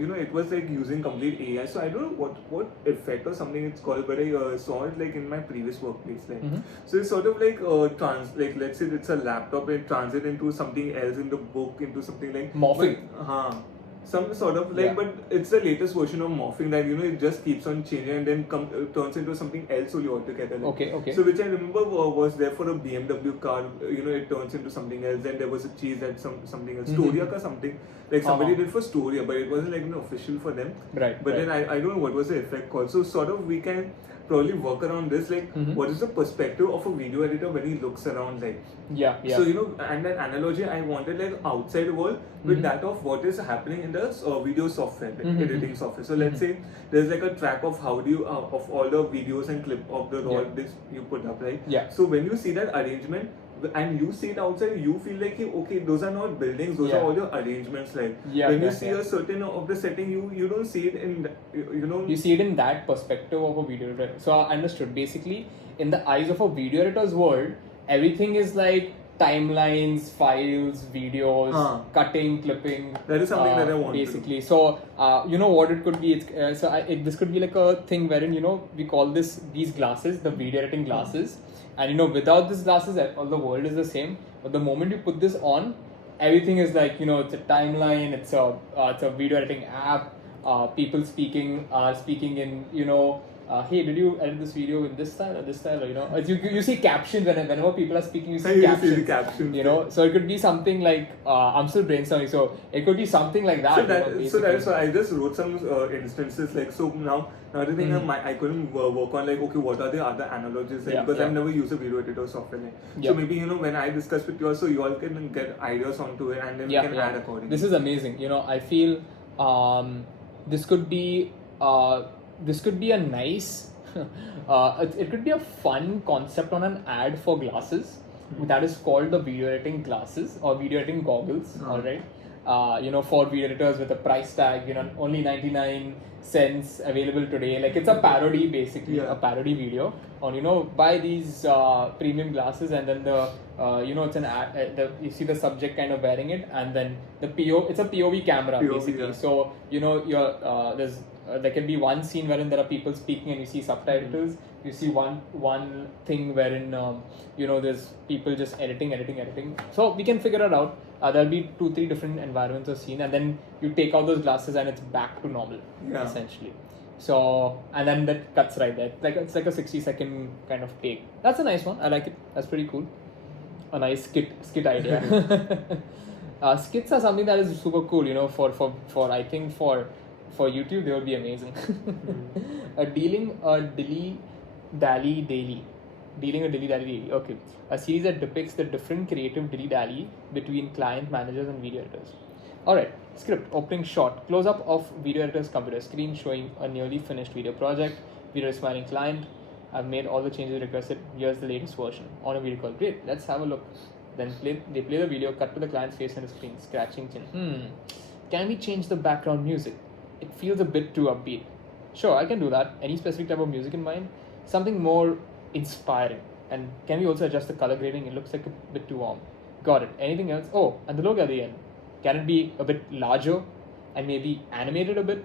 it was like using complete AI. So I don't know what effect or something it's called, but I saw it like in my previous workplace. Like, so it's sort of like like let's say it's a laptop and transit into something else in the book into something like morphing. Some sort of like, but it's the latest version of morphing that it just keeps on changing and then turns into something else only altogether. Like. Okay. So which I remember was there for a BMW car. It turns into something else. Then there was a cheese that something else, Storia or something. Like somebody did for Storia, but it wasn't like official for them. Right. But then I don't know what was the effect called. So sort of we can probably work around this, like what is the perspective of a video editor when he looks around, like so and that analogy I wanted like outside world with that of what is happening in the video software, like editing software. So let's say there's like a track of how do you of all the videos and clip of the raw this you put up, right? So when you see that arrangement and you see it outside, you feel like okay, those are not buildings, those are all your arrangements. Like when you see a certain of the setting, you don't see it in you see it in that perspective of a video editor. So I understood. Basically, in the eyes of a video editor's world, everything is like timelines, files, videos, cutting, clipping. That is something that I want basically. So what it could be. It's this could be like a thing wherein we call these glasses the video editing glasses. And without these glasses, all the world is the same. But the moment you put this on, everything is like it's a timeline. It's a video editing app. People speaking in hey, did you edit this video in this style or this style? Or, you see captions whenever people are speaking. You see captions. See the captions. So it could be something like I'm still brainstorming. So it could be something like that. So I just wrote some instances like so now. Another thing I couldn't work on like okay, what are the other analogies like, because I've never used a video editor software like. So maybe when I discuss with you also, you all can get ideas onto it and then we can add accordingly. This is amazing. I feel this could be a nice it could be a fun concept on an ad for glasses that is called the video editing glasses or video editing goggles. All right. For video editors with a price tag, only 99 cents available today. Like it's a parody, basically, a parody video on, buy these premium glasses, and then the it's an ad, you see the subject kind of wearing it, and then it's a POV camera, basically. So there can be one scene wherein there are people speaking and you see subtitles. You see one thing wherein there's people just editing. So we can figure it out. There'll be 2-3 different environments or scene, and then you take out those glasses and it's back to normal, essentially. So and then that cuts right there. It's like a 60-second kind of take. That's a nice one. I like it. That's pretty cool. A nice skit idea. Skits are something that is super cool. For I think for YouTube they would be amazing. Dealing a dilly-dally daily. Okay. A series that depicts the different creative dilly-dally between client managers and video editors. Alright, script, opening shot, close-up of video editor's computer screen showing a nearly finished video project. Video is smiling client. I've made all the changes requested. Here's the latest version. On a video call. Great, let's have a look. Then they play the video, cut to the client's face on the screen, scratching chin. Can we change the background music? It feels a bit too upbeat. Sure, I can do that. Any specific type of music in mind? Something more inspiring. And can we also adjust the color grading? It looks like a bit too warm. Got it. Anything else? Oh, and the logo at the end. Can it be a bit larger and maybe animated a bit?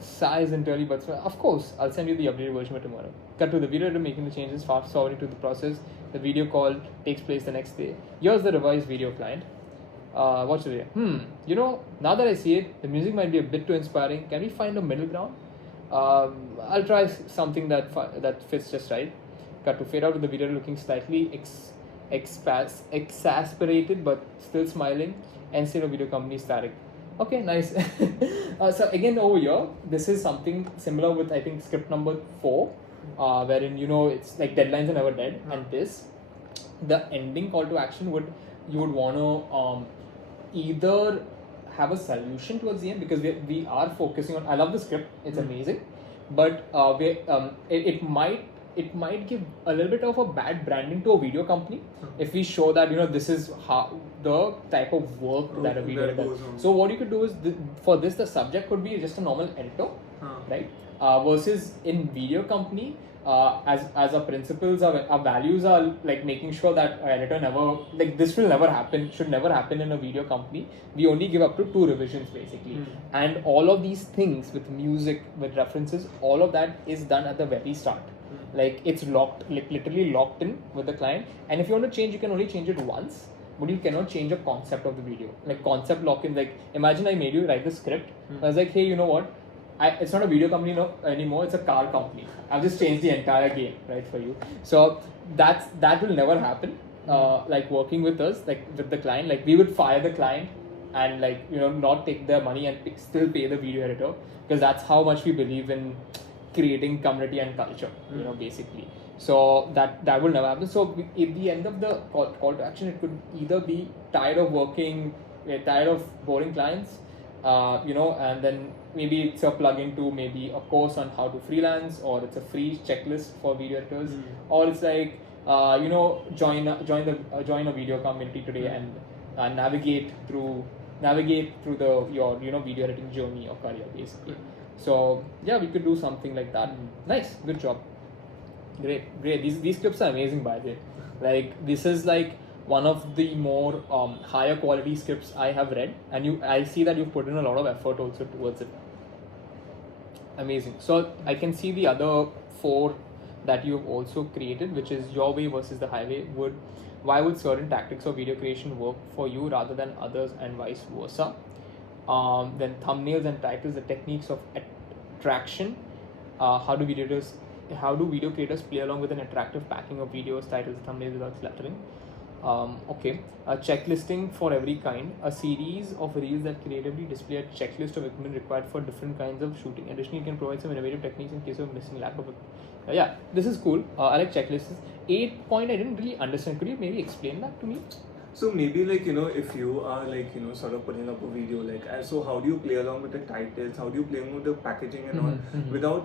Size entirely, but of course, I'll send you the updated version by tomorrow. Cut to the video editor making the changes, fast forwarding to the process. The video call takes place the next day. Here's the revised video client. Watch the video. Now that I see it, the music might be a bit too inspiring. Can we find a middle ground? I'll try something that fits just right. Cut to fade out with the video looking slightly exasperated but still smiling. And still a video company static. Okay, nice. So again over here, this is something similar with I think script number 4, wherein it's like deadlines are never dead, and the ending call to action you would want to either have a solution towards the end, because we are focusing on. I love the script; it's amazing, but it might it might give a little bit of a bad branding to a video company if we show that this is how the type of work that a video does. So what you could do is for this the subject could be just a normal editor, right? Versus in video company, as our principles, our values are like making sure that editor never, like this will never happen, should never happen in a video company. We only give up to 2 revisions basically, and all of these things with music, with references, all of that is done at the very start. Like it's locked, like literally locked in with the client, and if you want to change, you can only change it once, but you cannot change the concept of the video. Like concept lock-in, like imagine I made you write the script. I was like, hey, you know what? It's not a video company anymore, it's a car company. I've just changed the entire game, right, for you. So that will never happen. Like working with us, like with the client, like we would fire the client and like, not take their money and still pay the video editor, because that's how much we believe in creating community and culture, basically. So that will never happen. So at the end of the call to action, it could either be tired of working, tired of boring clients, and then maybe it's a plugin to maybe a course on how to freelance, or it's a free checklist for video editors, or it's like join a video community today and navigate through your video editing journey or career basically. So yeah, we could do something like that. Nice, good job. Great. These scripts are amazing, by the way. Like this is like one of the more higher quality scripts I have read, and I see that you've put in a lot of effort also towards it. Amazing. So I can see the other 4 that you've also created, which is your way versus the highway. Why would certain tactics of video creation work for you rather than others, and vice versa? Then thumbnails and titles, the techniques of attraction. How do video creators play along with an attractive packing of videos, titles, thumbnails without cluttering? Okay, a checklisting for every kind, a series of reels that creatively display a checklist of equipment required for different kinds of shooting. Additionally, you can provide some innovative techniques in case of missing lack of yeah, this is cool. I like checklists. 8 point I didn't really understand. Could you maybe explain that to me? So maybe like if you are like sort of putting up a video, like so how do you play along with the titles, how do you play along with the packaging and all without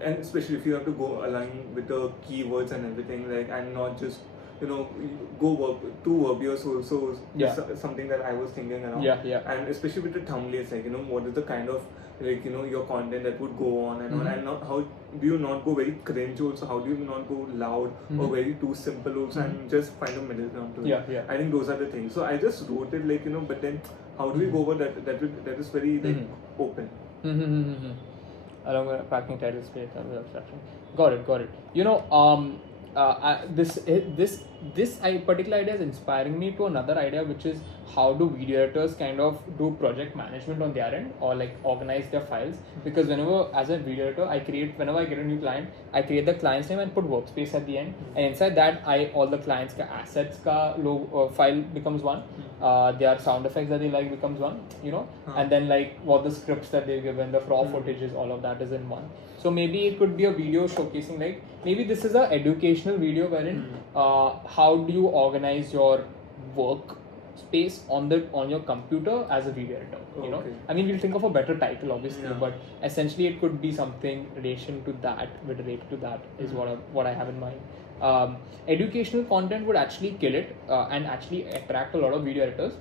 and especially if you have to go along with the keywords and everything, like, and not just go too verbose also. Is something that I was thinking around. And especially with the thumbnails, like what is the kind of like your content that would go on and all, and not how do you not go very cringe also, how do you not go loud or very too simple also, and just find a middle ground to it. I think those are the things. So I just wrote it like but then how do we go over that is very like open. Along with packing titles, abstraction. Got it. This particular idea is inspiring me to another idea, which is how do video editors kind of do project management on their end, or like organize their files. Because whenever as a video editor, whenever I get a new client, I create the client's name and put workspace at the end, and inside that all the clients' assets file becomes one, their sound effects that they like becomes one, and then like what the scripts that they've given, the raw footages, all of that is in one. So maybe it could be a video showcasing, like maybe this is an educational video wherein how do you organize your work space on your computer as a video editor. I mean, we'll think of a better title obviously, but essentially it could be something related to that is what I have in mind. Educational content would actually kill it and actually attract a lot of video editors.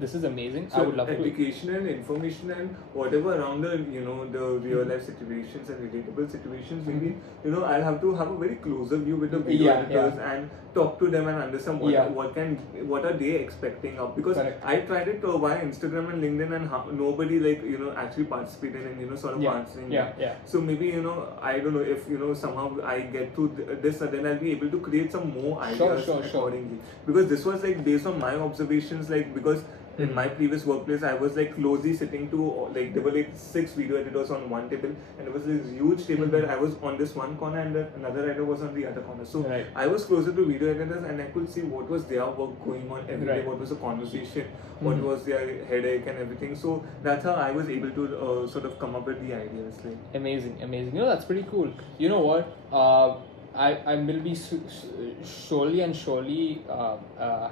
This is amazing. So I would love education and information and whatever around the the real life situations and relatable situations. Maybe I'll have to have a very closer view with the video editors and talk to them and understand what are they expecting of, because I tried it via Instagram and LinkedIn and nobody actually participated in sort of answering. So maybe I don't know if somehow I get through this, then I'll be able to create some more ideas accordingly. Because this was like based on my observations, like because in my previous workplace I was like closely sitting to like there were like 6 video editors on one table, and there was this huge table where I was on this one corner and another editor was on the other corner. So I was closer to video editors and I could see what was their work going on every day, what was the conversation, what was their headache and everything. So that's how I was able to sort of come up with the ideas. Like amazing. That's pretty cool. You know what? I will be surely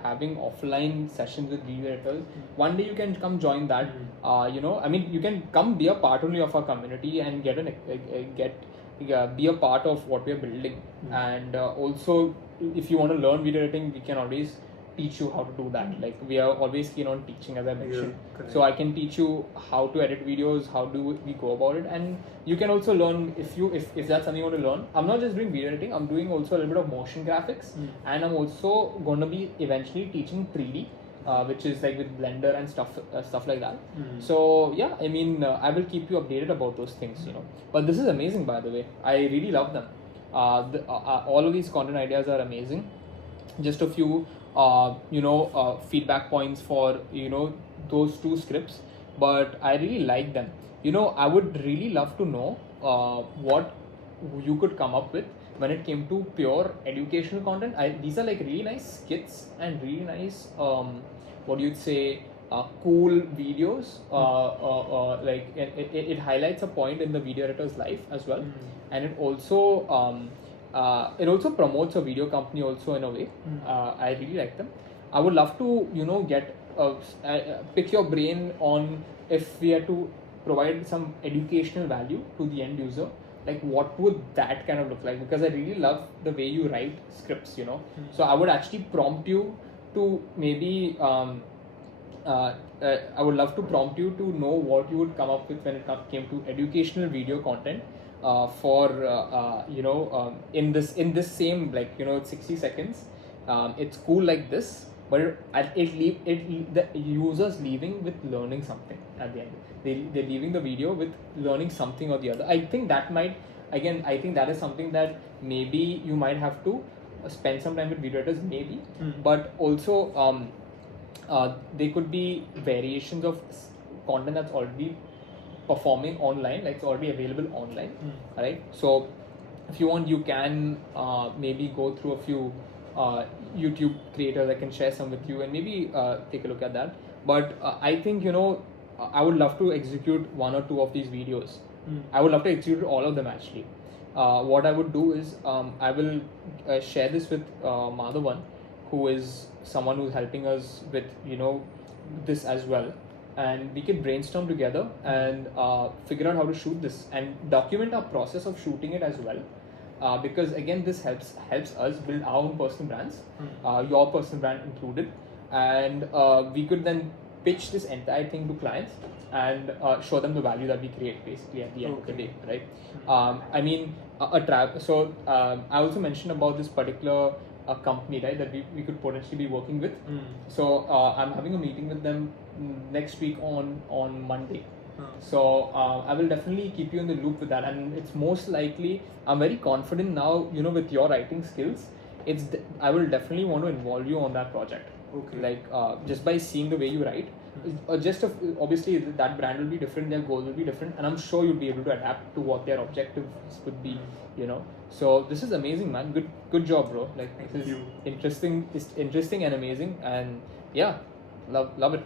having offline sessions with video editors. One day you can come join that. I mean, you can come be a part only of our community and be a part of what we are building. And also, if you want to learn video editing, we can always teach you how to do that. Like, we are always keen on teaching, as I mentioned. So I can teach you how to edit videos, how do we go about it, and you can also learn if that's something you want to learn. I'm not just doing video editing, I'm doing also a little bit of motion graphics, and I'm also going to be eventually teaching 3D, which is like with Blender and stuff like that. So yeah, I mean, I will keep you updated about those things, But this is amazing, by the way. I really love them. All of these content ideas are amazing. Just a few feedback points for those 2 scripts, but I really like them. I would really love to know what you could come up with when it came to pure educational content. These are like really nice skits and really nice cool videos. Like it highlights a point in the video editor's life as well, and it also promotes a video company also in a way. I really like them. I would love to get pick your brain on if we had to provide some educational value to the end user, like what would that kind of look like, because I really love the way you write scripts. So I would actually prompt you to maybe I would love to prompt you to know what you would come up with when it came to educational video content in this same 60 seconds. It's cool like this, but the users leaving with learning something at the end. They're leaving the video with learning something or the other. I think that is something that maybe you might have to spend some time with video editors, maybe, but also they could be variations of content that's already performing online, like it's already available online, right? So if you want, you can maybe go through a few YouTube creators. I can share some with you and maybe take a look at that. But I think I would love to execute 1 or 2 of these videos. I would love to execute all of them actually. What I would do is I will share this with Madhavan, who is someone who's helping us with this as well, and we can brainstorm together and figure out how to shoot this and document our process of shooting it as well, because again this helps us build our own personal brands, your personal brand included, and we could then pitch this entire thing to clients and show them the value that we create basically at the end of the day, right? I mean, I also mentioned about this particular company, right, that we could potentially be working with. So I'm having a meeting with them next week on Monday. So I will definitely keep you in the loop with that, and it's most likely, I'm very confident now, with your writing skills, I will definitely want to involve you on that project. Like just by seeing the way you write, obviously that brand will be different, their goals will be different, and I'm sure you'll be able to adapt to what their objectives would be. So this is amazing, man. Good job, bro. Like, this is interesting and amazing, and yeah, love it.